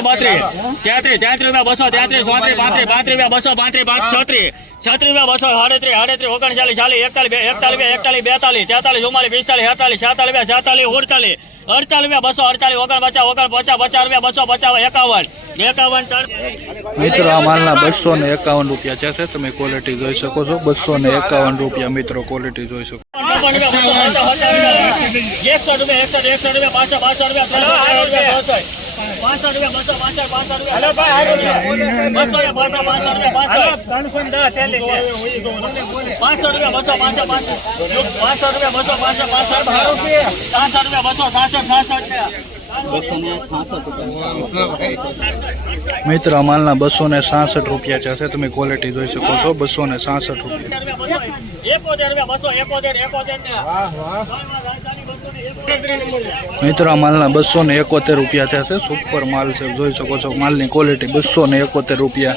32 33 રૂપિયા 200 33 34 35 200 35 36 36 રૂપિયા 200 38 39 40 41 42 43 44 47 48 મિત્રો આ માલના 251 રૂપિયા છે તમે ક્વોલિટી જોઈ શકો છો 251 રૂપિયા મિત્રો ક્વોલિટી જોઈ શકો 500 મિત્રો આ માલના 266 રૂપિયા છે તમે ક્વોલિટી જોઈ શકો છો 266 રૂપિયા મિત્રો આ માલના 271 રૂપિયા છે સુપર માલ છે જોઈ શકો છો માલની ક્વોલિટી 271 રૂપિયા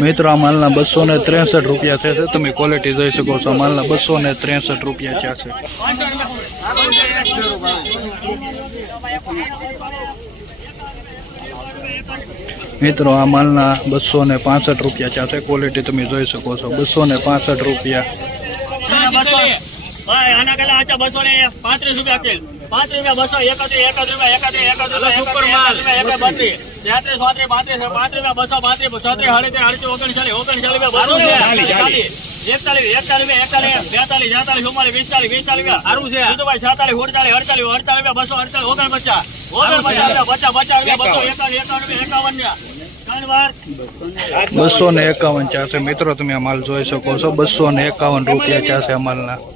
મિત્રો આ માલના 263 રૂપિયા છે તમે ક્વોલિટી જોઈ શકો છો માલના 263 રૂપિયા છે મિત્રો આ માલના 265 રૂપિયા છે ક્વોલિટી તમે જોઈ શકો છો 265 રૂપિયા આના કલા આચા 235 રૂપિયા કેલ 5 રૂપિયા 231 સુપર માલ 32 33 34 35 5 રૂપિયા 232 251 છે મિત્રો તમે આ માલ જોઈ શકો છો 251 રૂપિયા છે માલના